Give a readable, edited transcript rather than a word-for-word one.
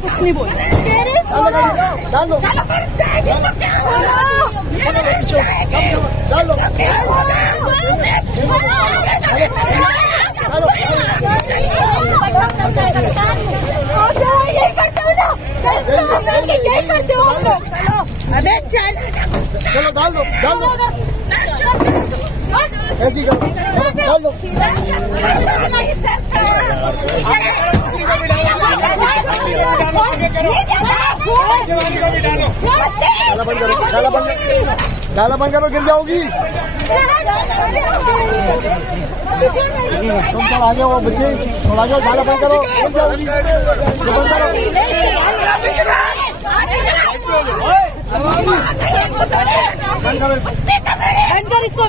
कुछ नहीं बोल अबे चलो डाल दो ऐसी करो डाल दो डाला बंद करो गिर जाओगी तुम थोड़ा आ जाओ बच्चे थोड़ा जाओ डाला बंद करो गिर जाओगी बंद करो इसको